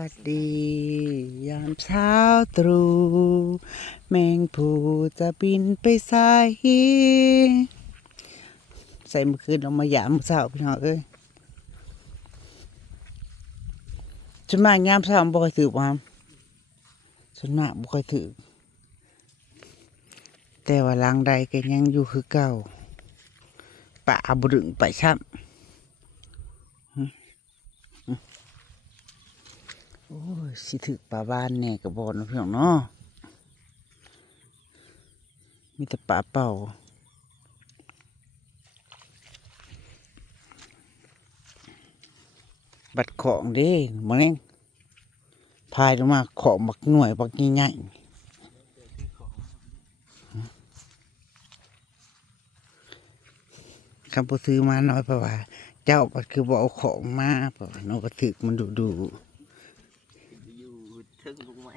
วัสดี ยามเช้าตรู่แมงผูจะบินไปใส่ใส่เมื่อคืนเรามายามเช้าพี่น้องเอ้ยฉันมายามเช้าบ่ค่อยถือความฉันมาบ่ค่อยถือแต่ว่าลังใดก็ยังอยู่คือเก่าป่าบดึงไปช่ำ โอ้ยสิถึกป่าบ้านแน่กับบอลนาะพี่น้องเนาะมีแต่ป่าเป่าบัดของเด้มาเองพายลงมาของบักหน่วยบักใหญ่คำพูดซื้อมาน้อยเพราะว่า เจ้าบัดคือบอกเอาของมาเพราะว่าน้องก็ถึกมันดูดู ถึงลุงไหม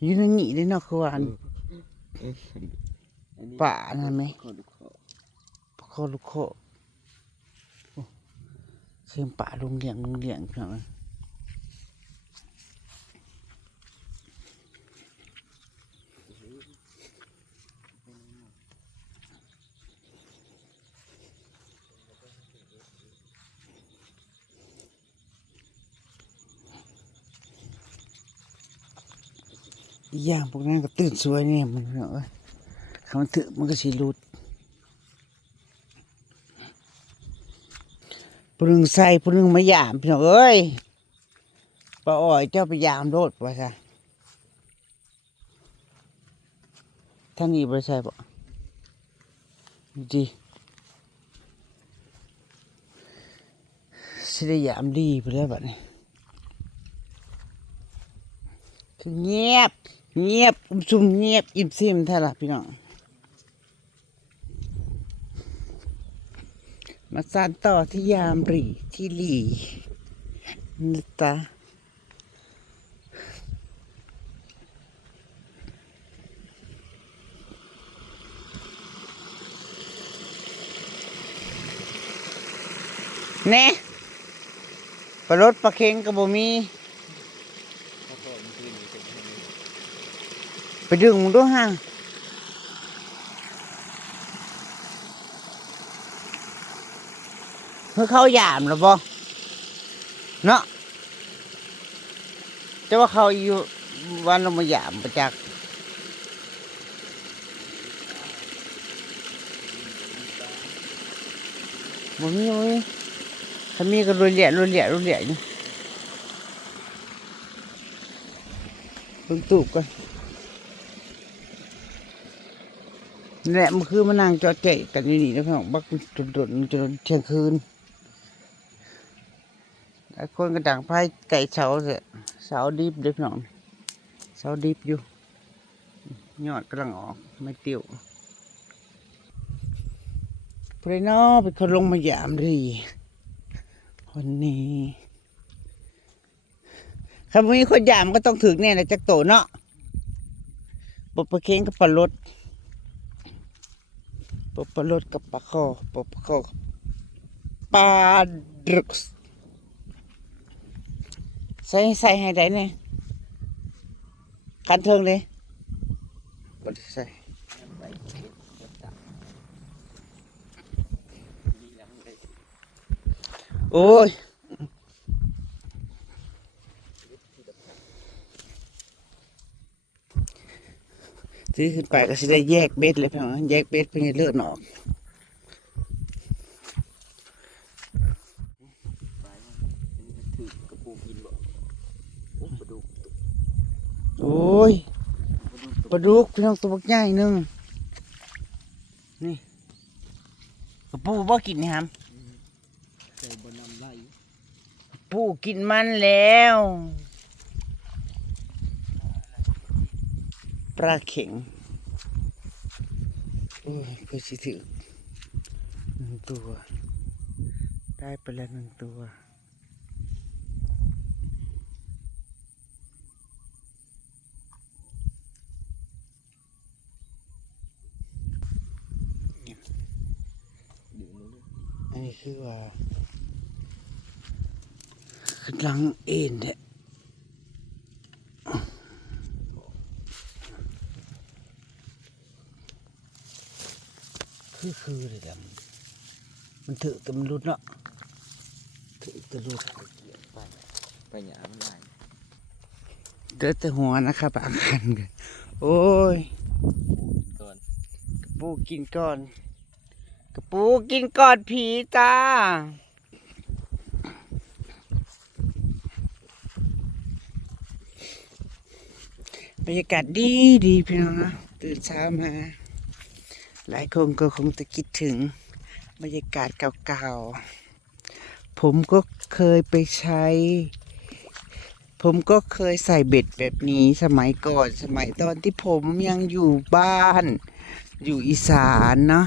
อยืนนี่ได้เนาะคือว่าอันป่านั่นไหมขอดูขอปะโคลูกโคโอ้เสียงป่าลุงเลี้ยงลุงเลี้ยงพี่น้องเอ้ยอีก ย่างพวกนั้นก็ตื่นสวยเนี่ยมันพี่น้องเอ้ยคำถือมันก็สิหลุดปรึงใส่ปรึงมายามพี่น้องเอ้ยป้าอ้อยเจ้าไปยามโลดว่าซะท่านนี้บ่ใช่บ่ดีสิได้ยามดีไปแล้วบัดนี้คือ เงียบอุ้มซุ่มเงียบอิ่มซิมแท้ละพี่น้องมาสานต่อที่ยามรีที่หลีนะจ๊ะแน่ปลารถปลาเค็งกับบมี ขอโทษเมื่อคืนนี้เป็นยังไง ไปดึงมึงด้วยฮะเพื่อเข้ายามหรือบ่เนาะแต่ว่าเขาอยู่วันเรามายามประจักษ์บ่มีบ่มีถ้ามีก็รุนเหลี่ยรุนเหลี่ยรุนเหลี่ยอยู่เพิ่งตูบกัน นี่แหละมันคือมานั่งจอเจกันอยู่นี่นะพี่น้องบักจนจนจนเที่ยงคืนหลายคนก็ดังไพ่ไก่เสาเสียเสาดิบเด้อพี่น้องเสาดิบอยู่ยอดกำลังออกไม่ติวเพรนอเป็นคนลงมายามดีวันนี้คำนี้คนยามก็ต้องถึงแน่นะจักโตเนาะปบประเค้งกับปลารถ ปปลดกับปลาคอปลาคอปาดรึกใส่ใส่ให้ได้เนี่ยกันเทิงเลยบดใส่โอ้ย ซื้อขึ้นไปก็สิได้แยกเบ็ดเลยพี่น้องแยกเบ็ดเพื่อให้เลือดออกไปมันถือกระปูกินบ่โอ้ปลาดุกโอ้ยปลาดุกพี่น้องตัวบักใหญ่หนึ่งนี่กระปูบ่กินนี่ครับปูกินมันแล้ว ปลาเข็ง โอ้ยเพื่อสิถือหนึ่งตัว ได้ไปแล้วหนึ่งตัวอันนี้คือว่าขึ้นหลังเอ็นแท้ คือคือเลยดำมันถือแต่มันรุดเนาะถือแต่รุดไปไปหยามันลายเดือดแต่หัวนะครับบางคันกันโอ้ยก่อนกระปูกินก่อนกระปูกินก่อนผีจ้าบรรยากาศดีดีพี่น้องนะตื่นเช้ามา หลายคนก็คงจะคิดถึงบรรยากาศเก่าๆ ผมก็เคยไปใช้ ผมก็เคยใส่เบ็ดแบบนี้สมัยก่อนสมัยตอนที่ผมยังอยู่บ้าน อยู่อีสานเนาะ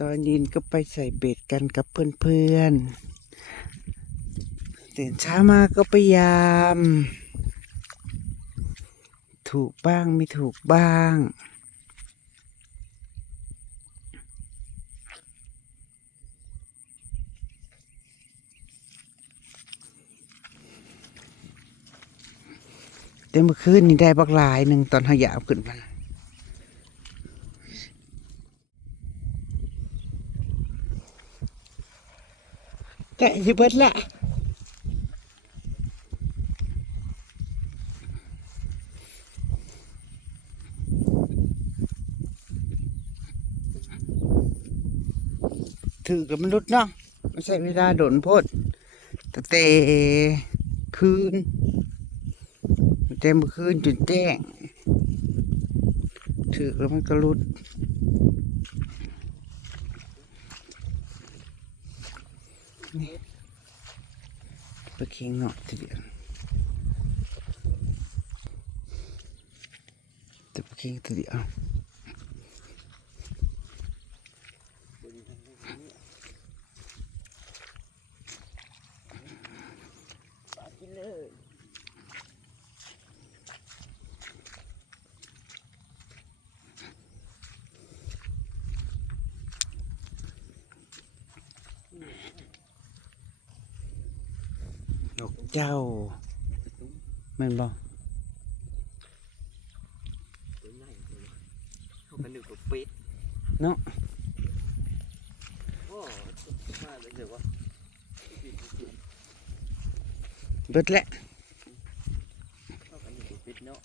ตอนย็นก็ไปใส่เบ็ดกันกับเพื่อนๆตื่นเช้ามาก็พยายาม ถูกบ้างไม่ถูกบ้าง แต่เมื่อคืนนี่ได้บักลายหนึ่งตอนหายาขึ้นมาแต่สิเบิดละ ถือกับมนุษย์เนาะไม่ใช่เวลาโดนพดแต่แต่คืนเต็มอคืนจนแจ้ง ถือแล้วมันก็รุดนี่ไปเคียงเนาะทีเดียวจะไปเคียงทีเดียวนก เจ้าแม่นบ่ตัวใหญ่เลยเข้าไปหนึ่งตัวเป็ดเนาะโอ้มาเลยเดี๋ยววะเบิดแหละเข้าไปหนึ่งตัวเป็ดเนาะ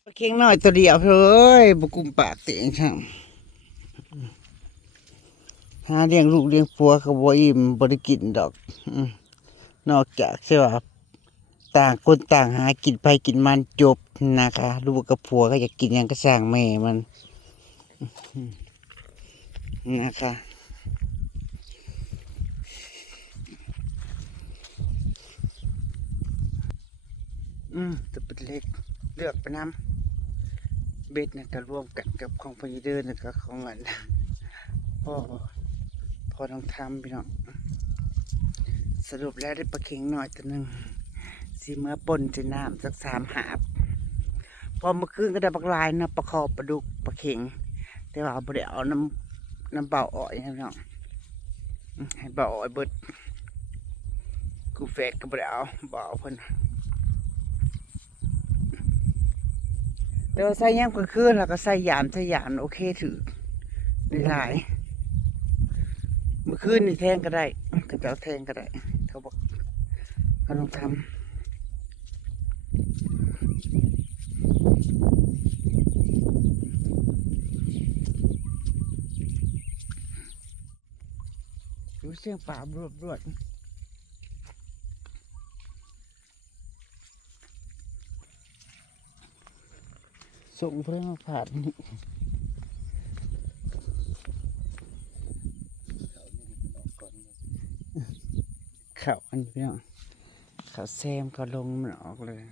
ไปเคียงน้อยตัวเดียวเลยบุกุมปากเตียงช่าง หาเลี้ยงลูกเลี้ยงผัวก็บ่อิ่มบ่ได้กินดอกนอกจากใช่ว่าต่างคนต่างหากินไปกินมันจบนะคะลูกกับผัวก็อยากกินยังก็สร้างแม่มันนะคะอืมจะเป็นเล็กเลือกไปน้ำเบ็ดนี่ยก็ร่วมกันกับของพญเดินแล้วก็ของอันพ่อ พอต้องทำพี่น้องสรุปแล้วได้ปลาเข็งหน่อยตัวหนึ่งสีเมื่อปนจะน้ำสักสามหาบ พอมื่อคืนก็ได้ปลาลายนะปลาคอปลาดุกปลาเข็ง แต่ว่าบ่ได้เอาน้ำน้ำเบาอ่อยนะพี่น้องให้เบาอ่อยเบิดกูแฟดก็บ่ได้เอาเบาเพิ่นเดี๋ยวใส่ย่ำกลางคืนแล้วก็ใส่ยามใส่ยามโอเคถือได้หลาย เมื่อคืนนี่แทงก็ได้ก็จะเอาแทงก็ได้ เขาบอกเขาต้องทำรู้เสียงป่าบรวดบรวดส่งเพื่อนมาผ่านนี่ เขาอันนี้พี่น้องเขาแซมเขาลงมันออกเลย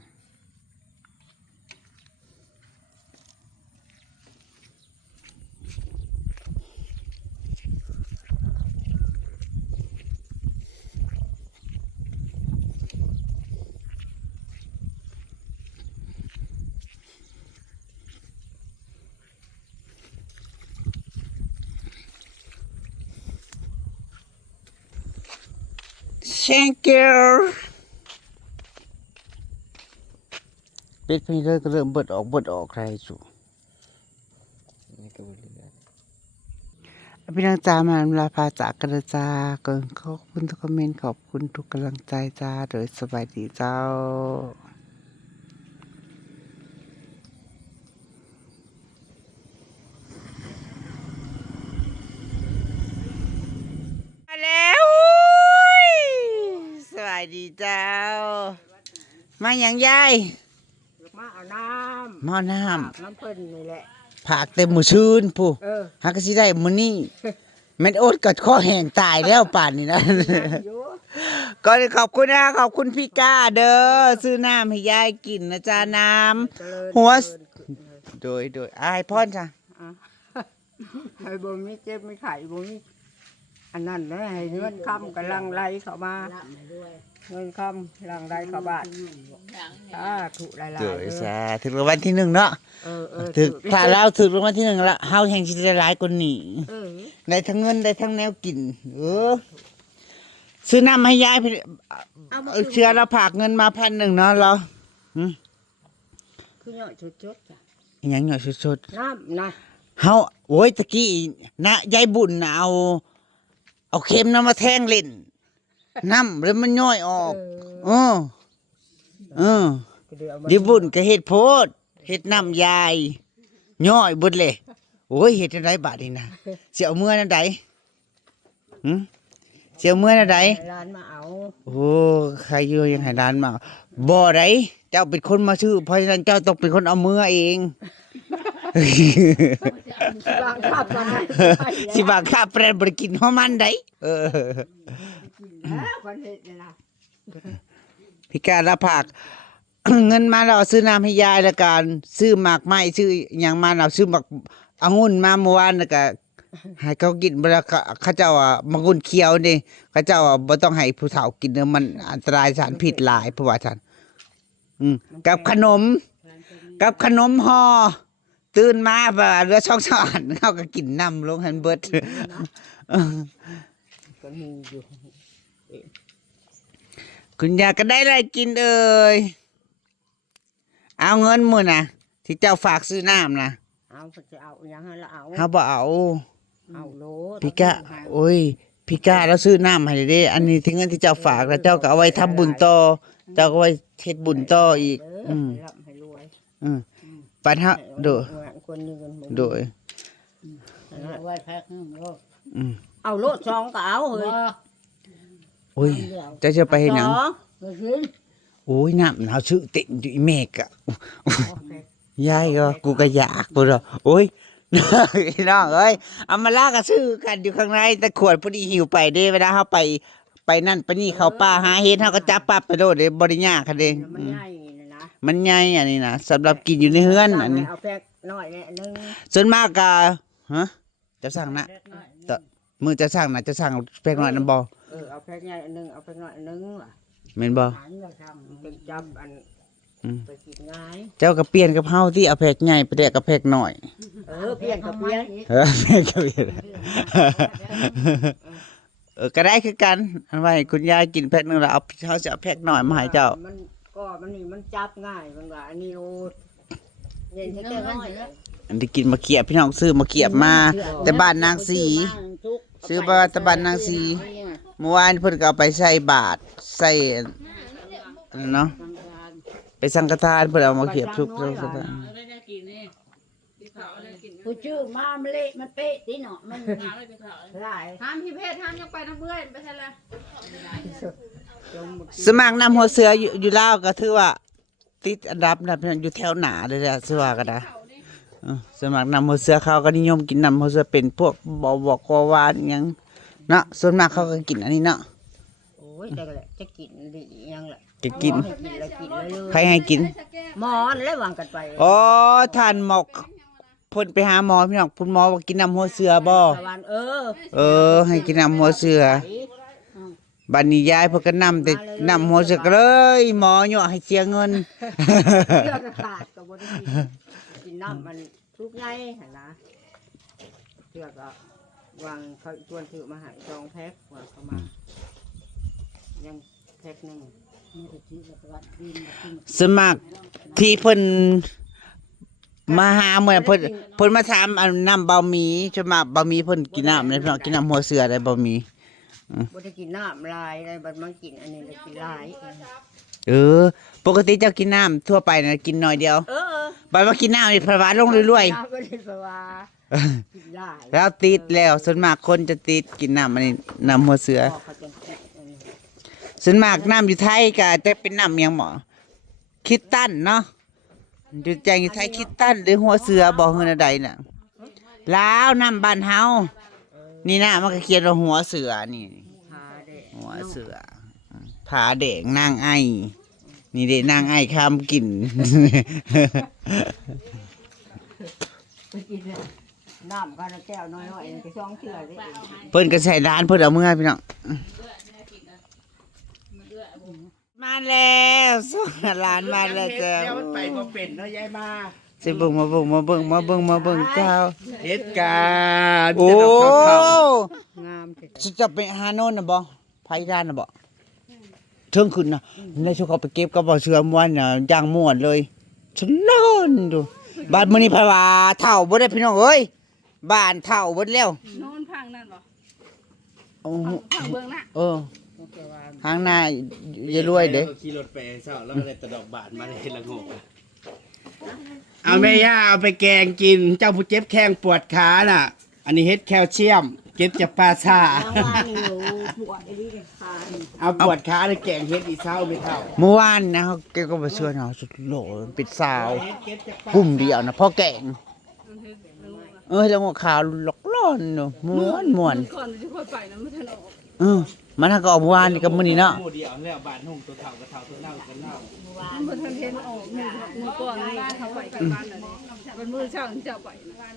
thank you เป็ดพี่เลยก็เริ่มเบิดออกเบิดออกใครสุนี่ก็บ่เรื่อยพี่นางจามาลาพาจากกันเด้อจ้าเกินขอบคุณทุกคอมเมนต์ขอบคุณทุกกำลังใจจ้า โดยสบายดีเจ้ามาแล้วอุ๊ย สวัสดีเจ้า มาอย่างยายมาเอาน้หม้อน้ำอาบน้ำเพิ่นนี่แหละำผักเต็มมือชื่นผู้เออหากสิได้มื้อนี้แม่นโอดกัดข้อแห้งตายแล้วป่านนี้นะอยู่ก็ขอบคุณนะขอบคุณพี่ก้าเด้อซื้อน้ำให้ยายกินนะจ๊ะน้เจริญหัวเจริญขึ้นเลยำโดยโดยอายพรจ้ะอะให้บ่มีเจ็บมีไข้บ่มี อันนั้นนะให้เงินคำกำลังไหลเข้ามาเงินคำหลังไหลเข้าบ้านสาธุหลายๆโดยเด้สาอถึงรางวัลที่หนึ่งเนาะเออเออถึงถูกถ้าเราถึงรางวัลที่หนึ่งละเฮาแห่งสิได้หลายกว่านี้เออได้ทั้งเงินได้ทั้งแนวกิน เออ ซื้อน้ำให้ยายไปเอามาเอาเชื่อเราผากเงินมาพันหนึ่งเนาะเราคือย่อยชุดๆจ้ะอหยังหน่อยสุดน้ำนะ ๆเฮาโอ้ยตะกี้นะยายบุญน่ะเอา เอาเข็มน้ำมาแทงเล่นน้ำแล้วมันย่อยออกเออเออเออก็เดี๋ยวเอามายายบุญก็เฮ็ดโพดเฮ็ดน้ำยายย่อยเบิดเลยโอ้ยเฮ็ดจังไดบาดนี้นะสิเอาเมื่อนั่นใดหึสิเอาเมื่อนั่นใดให้ร้านมาเอาโอ้ใครอยู่ยังให้ร้านมาบ่ได้เจ้าเป็นคนมาซื้อเพราะฉะนั้นเจ้าต้องเป็นคนเอามือเอง บางขับมาให้สิบาข้าแปรนบ่ได้กินหัวมันได้เออแล้วคนเฮ็ดนี่นะพี่การละผัก เงินมาเราซื้อน้ำให้ยายล้วกันซื้อหมากไม้ซื้อหยังมาเราซื้อหมากองุ่นมาเมื่อวานล้วก็ให้เขากินเวลาเขาเขาเจ้าอะมังุ่นเขียวนี่เขาเจ้าอะบ่ต้องให้ผู้เฒ่ากินเด้อมันอันตรายสารพิษหลายเพราะว่าท่านอืมกับขนม กับขนมห่อ ตื่นมาบ่าเรือช่องสวรรค์เขาก็กินน้ำลงหันเบิดก็มีอยู่คุณยายก็ได้อะไรกินเอ่ยเอาเงินมื้อน่ะ ที่เจ้าฝากซื้อน้ำนะเอาก็จะเอาอย่างนั้นละเอาเฮาบ่เอา เอาโลดพี่กะโอ้ยพี่กะเราซื้อน้ำให้เด้อันนี้ที่เงินที่เจ้าฝากแล้วเจ้าก็เอาไว้ทำบุญต่อเจ้าก็ไว้เฮ็ดบุญต่ออีกเออือมให้ร่ำให้รวยอืมปันฮะโดย คนหนึงกันโดย เอาไว้แพ็คหนึงโลดอืมเอาโลดซองก็เอาเฮ้ยโอ้ยเจ้าจะไปเฮ็ดหยัง สองเฮ้ยสิโอ้ยน้ำหนาวซื้อเต็มอยู่อีเมกอะยายก็กูก็อยากกูเหรอโอ้ยน้องเอ้ยเอามาลากกระซื้อกันอยู่ข้างในแต่ขวดพอดีหิวไปเด้เวลาเขาไป ไปนั่นไปนี่เขาป่าหาเฮ็ดเขาก็จับปั๊บไปโดดเด้บริยากค่ะเด้มันอืมใหญ่นะนะ มันใหญ่อันนี้นะสำหรับกินอยู่ในเฮือนอันนี้เอาแพ็คน้อยเนี่ยหนึงส่วนมากก็ฮะจะสั่งนะแต่มือจะสั่งนะจะสั่งแพงหน่อยนะบ่เออเอาแพ็คใหญ่อันหนึงเอาแพ็คน้อยอันหนึงว่ะแม่นบ่หันก็ทำเป็นจับอันอืมไปกินง่ายเจ้าก็เปลี่ยนกับเฮาที่เอาแพกใหญ่ไปแดกกับแพกน้อยเออเปลี่ยนกับเปลี่ยนเออแพกก็เปลี่ยนเออก็ได้คือกัน อันว่าให้คุณยายกินแพ็คหนึงแล้วเอาเขาจะเอาแพ็คหน่อยมาให้เจ้ามัน ก็มันนี่มันจับง่ายมันว่าอันนี้โอ้เย็นแค่น้อยอันที่กินมาเกียบพี่น้องซื้อมาเกียบมา แต่บ้านนางสีซื้อมาแต่บ้านนางสีเมื่อวานเพิ่นก็เอาไปใส่บาทใส่อันนั้นเนาะไปสังฆทานเพิ่นเอามาเกียบทุกสังฆทานกูชื่อมามันเละมันเป๊ะตีเนาะมันหลายทำพี่เพศทำยังไปน้ำเบื่อไปใช่แล้วจม สมัครนำหัวเสืออยู่อยู่ลาวก็ถือว่า ติดอันดับนะพี่น้องอยู่แถวหน้าเลยแหละสิว่าก็ได้เออสมัครนำหัวเสือเขาก็นิยมกินนำหัวเสือเป็นพวกเบาบอกกวานอิหยังเนาะส่วนมากเขาก็กินอันนี้เนาะโอ้ยแต่ก็แหละจะกินดียังแหละจะกินหมอให้กินแล้วกินเลยเลยใครให้กิน หมอนั่นแหละวางกันไปอ๋อท่านหมอกเพ่นไปหาหมอพี่น้องคุณหมอว่ากินน้ำหัวเสือบ่ตะวันเออเออ ให้กินน้ำหัวเสือ บัดนี้ยายเพิ่นก็นำแต่น้ำหัวเสือก็เลย หมอยั่วให้เสียเงินเลือดขาดก็บ่ได้กินกินน้ำมันทุกไงหั่นนะเลือดก็วางเขาชวนถือมาใหายจองแพ็ควางเข้ามา ยังแพ็คหนึงสมัครที่เพิ่นมาหาเหมือนเพิ่นเพิ่นมาถามอันน้ำบะหมี่จะมาบะหมี่เพิ่นกินน้ำเลยพี่น้องกินน้ำหัวเสือได้บะหมี่ บ่ได้กินน้ำลายอะไรบัดมากินอันนี้ได้กินหลายเออ ปกติเจ้ากินน้ำทั่วไปนะกินน้อยเดียวเออบัดมากินน้ำนี่พระวาลงเรื่อยน้ำบ่ได้สว่ากินหลายๆแล้วติดแล้วส่วนมากคนจะติดกินน้ำอันนี้น้ำหัวเสือพอเขาจะแพ็คอันนี้ส่วนมากน้ำอยู่ไทยก็จะเป็นน้ำเมียงหมอคิดตันเนาะอยู่แจงอยู่ไทยคิดตันหรือหัวเสือบอกเฮือนใดน่ะลาวน้ำบ้านเฮา นี่นะมันก็เขียนว่าหัวเสือนี่หาได้หัวเสือผาเด็กนางไอนี่เด็กนางไอคำกินไปกินเลยน้ำกันแก้วน้อยๆนี่ก็ช่องเชื่อได้เองเพิ่นก็ใส่ร้านเพิ่นเอาเมื่อพี่น้องมาแล้วส่งร้านมาแล้วจ้าเดี๋ยวมันไปบ่เป็นเนาะยายมา สิเบิ่งมาเบิ่งมาเบิ่งมาเบิ่งมาเบิ่งเจ้าเหตุการณ์โอ้งามสิ Ừ. จะไปหาโน่นน่ะบ่ไผด้านน่ะบ่เทิงขึ้นน่ะในช่วงเขาไปเก็บก็บ่เชื่อม่วนน่ะย่างม่วนเลยฉันนอนดูบ้านมื้อนี้ไผว่าเฒ่าบ่ได้พี่น้องเอ้ยบ้านเฒ่าเบิดแล้วนอนพังนั่นบ่โอ้โหพังเบิ่งน่ะเออทางหน้าอย่ารวยเด้ขี่รถไปเช้าแล้วก็ได้ตะดอกบานมาได้ละงกอะ เอาแม่ย่าเอาไปแกงกิน เจ้าผู้เจ็บแข้งปวดขาน่ะ อันนี้เฮ็ดแคลเซียม เก็บจากปลาซ่าว่านี่อยู่ปวดไอ้นี่เลยค่ะเอาปวดขาเลยแกงเฮ็ดอีเช้าไม่เท่าเมื่อวานนะเขาแกก็มาชวนเอาสุดโหลปิดสาวเฮ็ดเก็บจากปลากลุ่มเดียวนะพ่อแกง เออแล้วหัวขาวหลอกล่อนเนาะม่วนม่วนก่อนจะค่อยไปนะไม่ทันออกเออมันถ้าก็เอาเมื่อวานนี่กับมื้อนี้เนาะ หมู่เดียวแล้วบานหุ่งตัวเท่ากับเท่าตัวเน่ากันเน่า มันทันเห็นออกมือมือก่อนนี่เขาไปกันบ้านน่ะนี่มันมือเช้าถึงจะไปนะ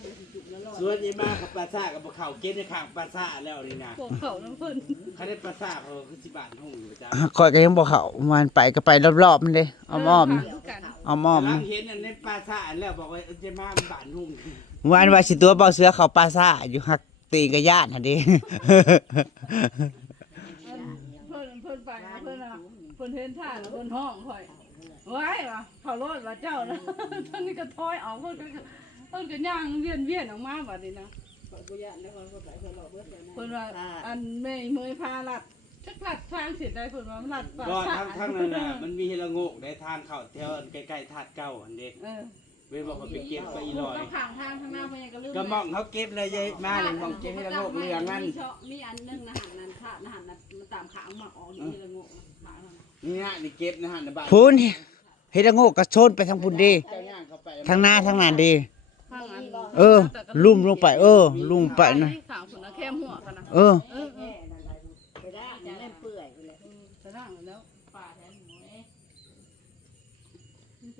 ส่วนยายมากับปลาซ่ากับบ่เข้าเก็บในข้างปลาซ่าแล้วนี่นะพวกเขาน้ำเพิ่นเขาได้ปลาซ่าเขาคือสิบาทหุ่งอยู่จ้าอะข่อยก็ยังบ่เข้าเมื่อวานไปก็ไปรอบๆมันเลยเอามอมคือกันเอามอมกำลังเห็นอันนี้ปลาซ่าอันแล้วบอกว่าจะมาบานหุ่งเมื่อวานว่าสิตัวเบาเสือเขาปลาซ่าอยู่หักตีนกับญาติหั่นดิเพิ่นเพิ่นไปเพิ่นน่ะเพิ่นเห็นท่าแล้วเพิ่นห้องค่อย ไว้ว่ะเขารถว่าเจ้านะท่านนี่ก็ถอยออกเพิ่นก็เพิ่นก็ย่างเวียนเวียนออกมาบัดนี้นะเพิ่นว่าอันแม่เมยพาลัดชักลัดทางเสียได้เพิ่นว่าลัดปลาก็ซ่าทั้งทั้งนั้นน่ะมันมีเฮละโงกได้ทางเข้าแถวใกล้ๆธาตุเก้าอันเด้เออเว้นบอกว่าไปเก็บก็อีลอยก็ข้างทางข้างหน้าเพิ่นยังก็ลืมก็มองเขาเก็บเลยยายมาเลยมองเก็บเฮละโงกเรืองนั่นมีอันนึงนะหันนั้นค่ะนะหันนั้นมันตามขางมาออกอยู่ที่ละงกขางนั้นนี่ฮะนี่เก็บนะฮะในบ้านพูน เฮ็ดละโงกกระโชนไปทางพุ่นดีเจ้าย่างเข้าไปทางหน้าทางนั้นดี ข้างนั้นเออ ลุ่มลงไป เออ ลุ่มไปนะขางคนนะแค่หัวกันนะเออ เออเออไปได้อันนั้นเปื่อยไปเลยสร้างแล้วป่าแทนหมูเอ๊ะ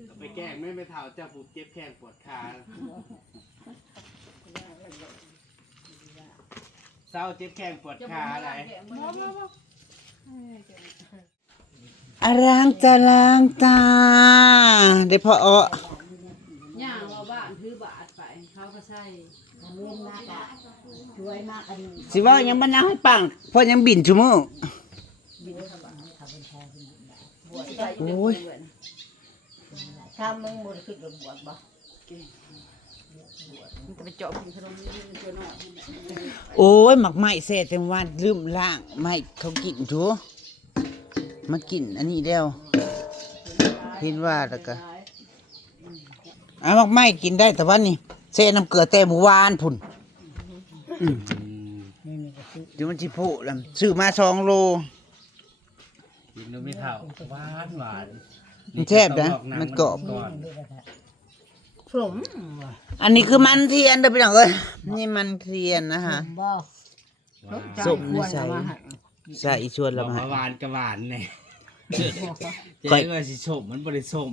เอาไปแกล้งไม่ไปเท่าเจ้าผู้เจ็บแข้งปวดขาเศร้าเจ็บแข้งปวดขาอะไรอ อารางจะลางตาได้พอเอย่างว่าบ้านถือบาทไปเขาก็ใช่เล่นมากอะช่วยมากอันนี้สิว่ายังบ่นาให้ปังเพราะยังบินชั่วโมงโอ้ยถ้ามึงบ่ได้ขึ้นบวชบ่มันจะไปเจาะกินขนมนี่มันจะนอกโอ้ยหมักไม้เสร็จแต่วันลืมล้างไม่เขากินชัว มากินอันนี้แล้วเห็นว่าแล้วก็อะหมักไหม้กินได้แต่ว่านี่เส้น้ำเกลือแต่หมู่วานพุ่นอืมเดี๋ยวมันสิโผล่แล้วซื้อมาสองโลกินดูไม่เท่าหวานหวานมันแซ่บนะมันกรอบก่อนสมอันนี้คือมันเทียนเด้อพี่น้องเอ้ยนี่มันเทียนนะฮะบ่ส้มนี่ใส่ค วรเอามาให้ใส่ชวนบเราอกมาว่าหวานกับหวานเนี่ยค่อยเจ๊ก็สิชมมันบริสม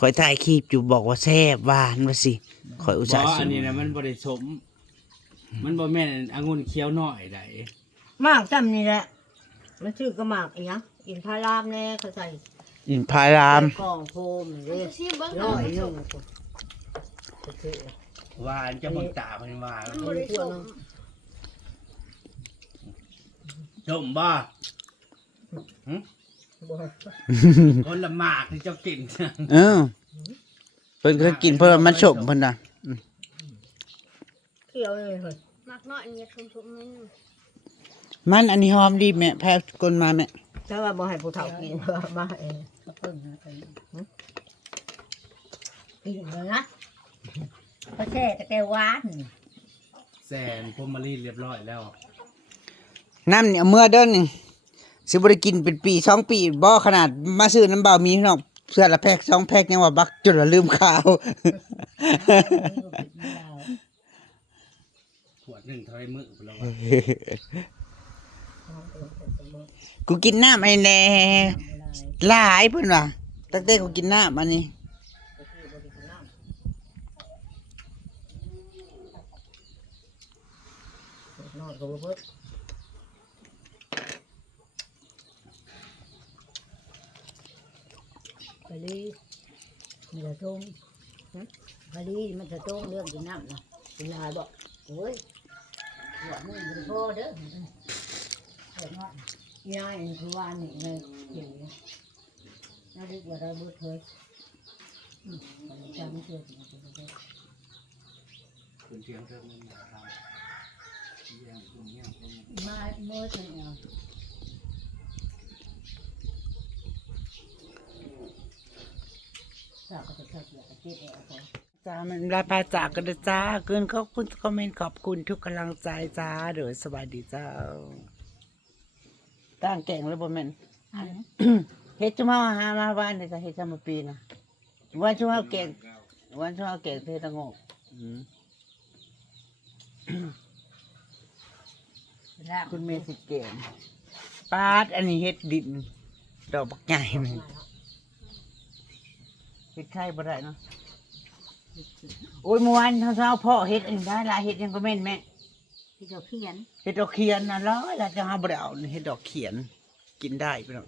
คอยถ่ายคลิปอยู่บอกว่าแซ่บหวานว่าสิคอยอุตเพส่าห์ราะซื้อันอนี้นะมันบริสม มันบ่แม่นองุ่นเคี้ยวน้อยได้มากจำนี่แหละ มันชื่อก็มากอีหยังอินทารามแน่เขาใส่อินพาราม กล่องโฟมนี่เด้ชิมเบิ้งร้อยหนึงก็คือหวานจะเบิ่งตาเพิ่นว่ามันพวกนึง ชมบ่บ่คนละหมากที่เจ้ากินเออเพิ่นเคยกินเพิ่นว่ามันสมเพิ่นน่ะเกี่ยวเลยเฮ้ยมักน้อยเนี่ยชุ่มๆนิดนึงมันอันนี้หอมดีแม่แพ้กลมาแม่ถ้าว่าบ่ให้ผู้เฒ่ากินเพื่อมาเองกินเลยนะก็แช่แต่แกหวานแสนพรหมลีเรียบร้อยแล้ว น้ำเนี่ยเมื่อเดินนี่สิบ่ได้กินเป็นปีสองปีบ่ขนาดมาซื้อน้ำเบามีพี่น้องเสื้อละแพ็คสองแพ็คยังว่าบักจนละลืมข้าวขวดหนึ่งเท่าไรมือพุ่นแล้ววะกูกินน้ำไอ้แน่หลายเพิ่นว่าตั้งแต่กูกินน้ำอันนี้นอนก็บ่เบิดไลีมันจะต้มไปลีมันจะต้มเรื่องกินน้ำนะกินลายบอกโอ้ยหัวมึงเป็นพ่อเด้อเดี๋ยวน้อยยายคือว่านี่งเห็นไหมน่าดีกว่าเราบิดเถยจะไม่เจอจะไม่เชื่อคุณเทียงเรื่องนี้นะครับเยี่ยมคุณเยี่ยมาเมื่อถึงเอาสาวก็ จะชอบอยากจะเจ็บแอลกอฮอล์จ้ามันลาพาจากกันเด้อจ้าเกินขอบคุณคอมเมนต์ขอบคุณทุกกำลังใจจ้าเด้อสวัสดีเจ้าตั้งแก่งแล้วบ่แม่นเฮ็ดจุมาหามาบ้านเด้อจ้ะเฮ็ดจำมาปีนะวันจุมาแก่งวันจุมาแก่งเทตะโงกอืมคุณเมสิเกมปาดอันนี้เฮ็ดดินดอกบักใหญ่แม่น เฮ็ดไข่บ่ได้เนาะโอ้ยเมื่อวานเช้าๆพ่อเฮ็ดอันนี้ได้หลายเฮ็ดหยังก็แม่นแม่ที่เขาเขียนเฮ็ดดอกเขียนนะร้อยแล้วจะหาบ่ได้เอาเฮ็ดดอกเขียนกินได้พี่น้อง